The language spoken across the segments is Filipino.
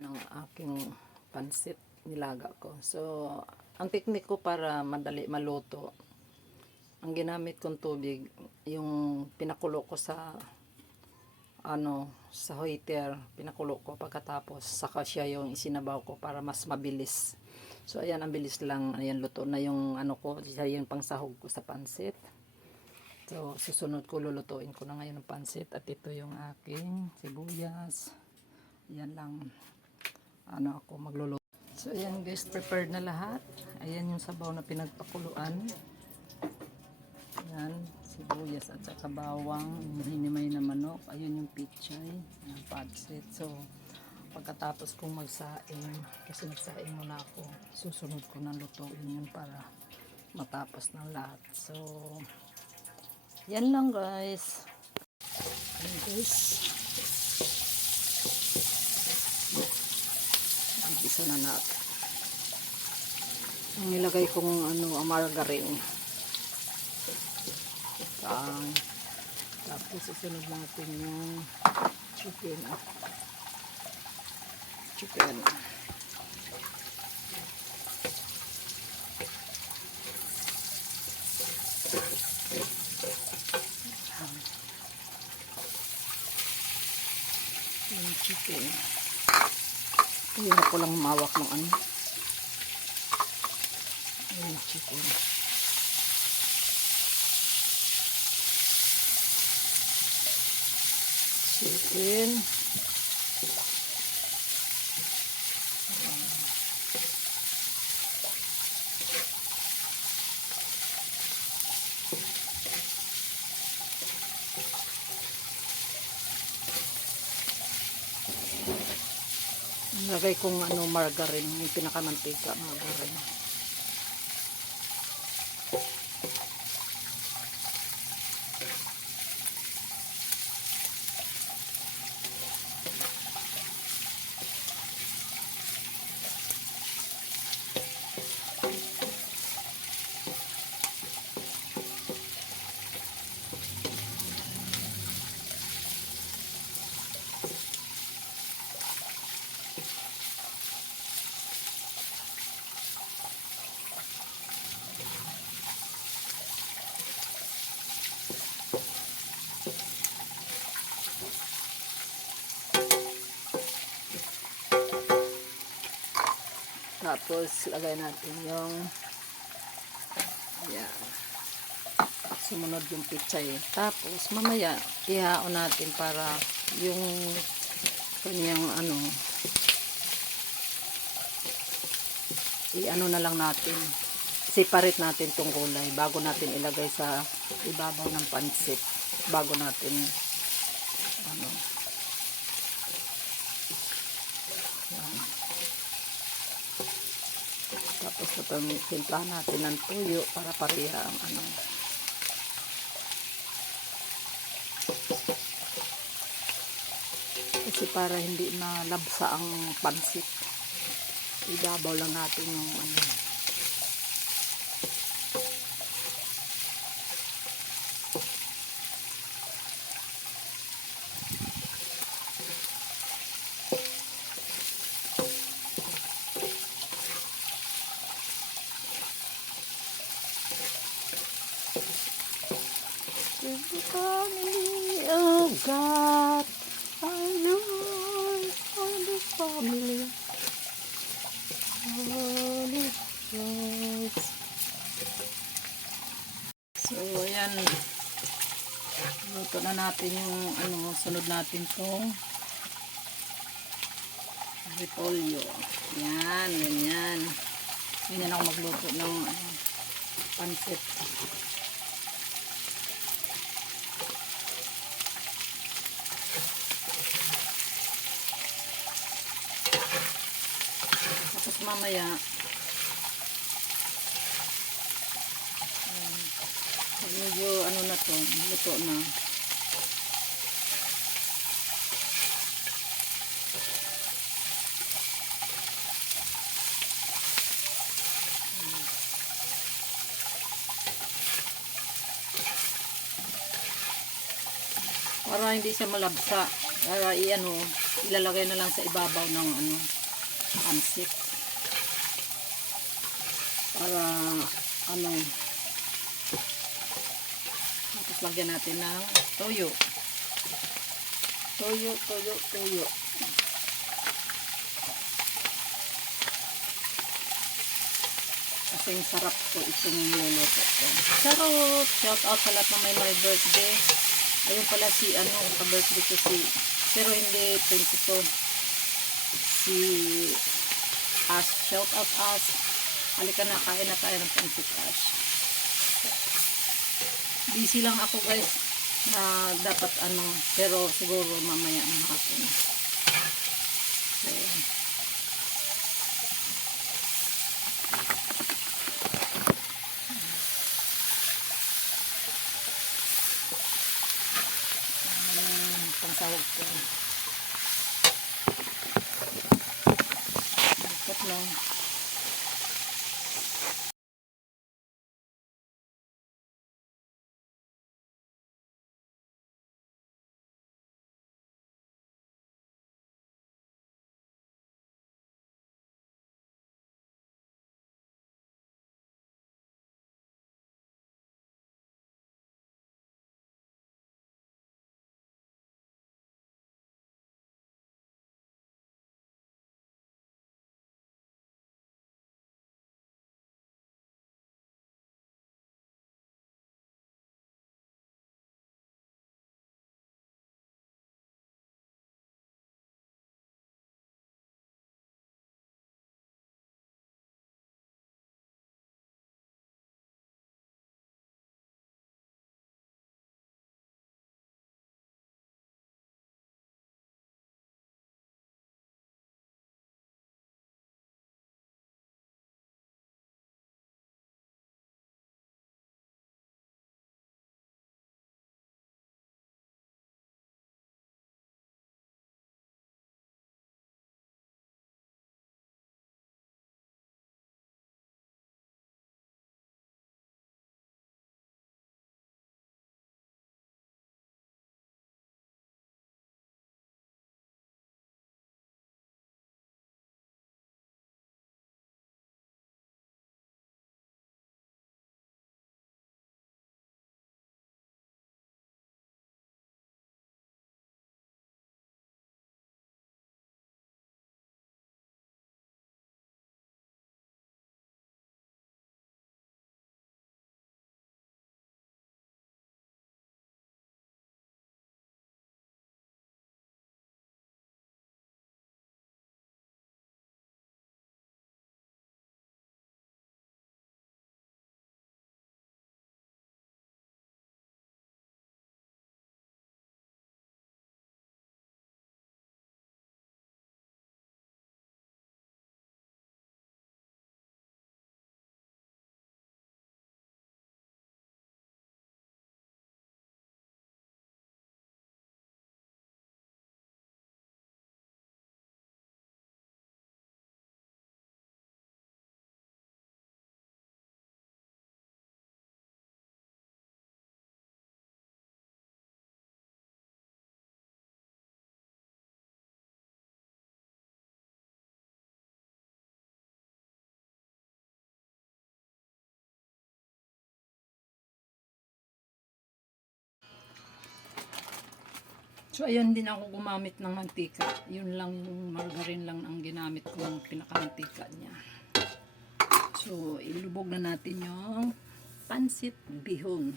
ng aking pansit nilaga ko. So, ang teknik ko para madali maluto, ang ginamit kong tubig, yung pinakulo ko sa sa heater, pinakulo ko pagkatapos saka siya yung isinabaw ko para mas mabilis. So, ayan, ang bilis lang. Ayan, luto na yung ko, siya yung pangsahog ko sa pansit. So, susunod ko, lulutuin ko na ngayon ng pansit. At ito yung aking sibuyas. Ayan lang. Ako magluluto. So, ayan guys, prepared na lahat. Ayan yung sabaw na pinagpakuluan. Ayan, sibuyas at saka bawang, hinimay na manok. Ayun yung pichay, yung pansit. So, pagkatapos kong magsaing, kasi nagsaing muna ako, susunod ko na lutuin yun para matapos ng lahat. So, yan lang guys. Ayan guys. Isa na natin. Ang nilagay kong margarine. Tapos susunod natin yung chicken. Yung chicken. Hirap ko lang mawak ng yung chicken. Lagay kong margarine, yung pinakamantika margarine. Tapos, lagay natin yung sumunod yung pichay. Tapos, mamaya, ihaon natin para yung kanyang na lang natin. Separate natin tong gulay bago natin ilagay sa ibabaw ng pansit. Bago natin tapos timplahan natin ng tuyo para pareha ang kasi para hindi malabsa ang pansit, ibabaw lang natin yung family, oh God, I Lord, for the family, Holy Ghost. So, ayan, luto na natin yung sunod natin tong repolyo. Yan, ganyan. Ganyan ako magluto ng pansit. Tapos mamaya medyo na to, luto na. Para hindi siya malabsa, para ilalagay na lang sa ibabaw ng ano, pansit. Para ano, tapos lagyan natin ng toyo. Toyo. Kasing sarap po itong niluluto ko. Charot! Shout out sa lahat na may birthday. Ayun pala si ano, ka-birthday ko si, pero hindi 22. Si Ash. Shout out Ash. Halika na, kain na tayo ng pancit Ash. Busy lang ako guys. Na dapat ano, pero siguro mamaya ang hapon. So, pangsahog ko. Ikot lang. So, ayun din ako gumamit ng mantika. Yun lang yung margarine lang ang ginamit kong pinakamantika niya. So, ilubog na natin yung pansit bihon.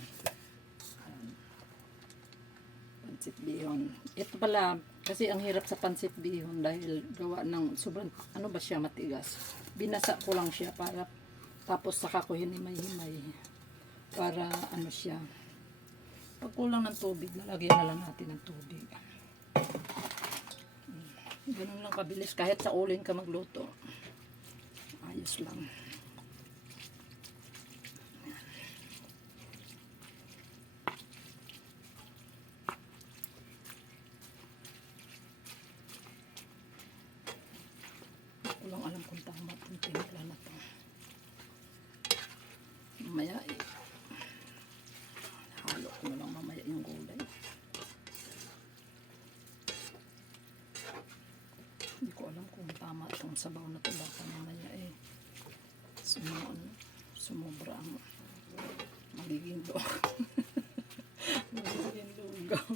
Pansit bihon. Ito pala, kasi ang hirap sa pansit bihon dahil gawa ng sobrang, ano ba siya, matigas. Binasa ko lang siya para, tapos saka ko hinimay-himay. Para, ano siya, pag kulang ng tubig, lalagyan na lang natin ng tubig. Ganun lang kabilis. Kahit sa ulin ka magluto. Ayos lang. Walang alam kung tama itong timpla na to. Mamaya halo ko na lang mamaya yung gulay. Ang sabaw na to baka mamaya sumobra ang magiging magiging lugaw.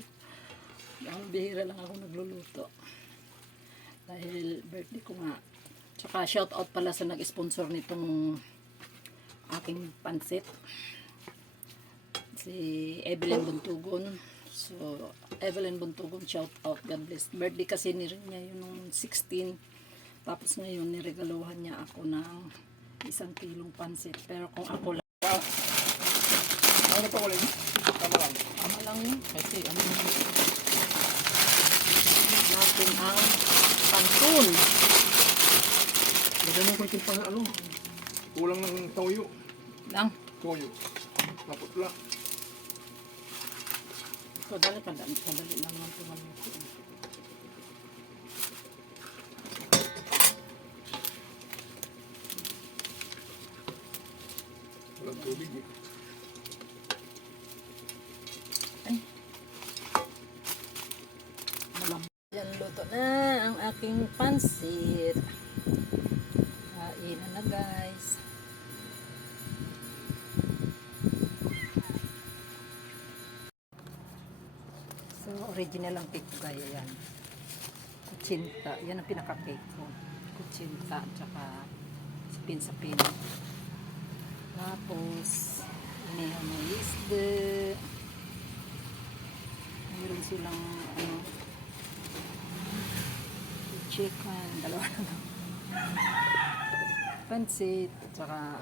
Ang bihira lang ako nagluluto. Dahil birthday ko nga. Tsaka shout out pala sa nag-sponsor nitong aking pansit. Si Evelyn Buntugon. So, Evelyn Buntugon, shout out. God bless. Birthday kasi niya yun nung 16. Tapos ngayon, niregaluhan niya ako ng 1 kilong pansit. Pero kung ako lang, Ano pa ko lang? Tama lang. ama lang yun. Kasi ano natin ang pantun. Maganda ko yung pang ano. Kulang ng toyo. Lang. Toyo. Naputla. Kadali lang naman tumaluto. Walang tubig eh. Yan, luto na ang aking pansit. Kain na guys. So, original ang cake ko gaya yan. Kutsinta. Yan ang pinaka-cake ko. Kutsinta at saka sapin-sapin. Tapos, inihaw na isda. Mayroon silang chicken, dalawa na lang. Pansit, at saka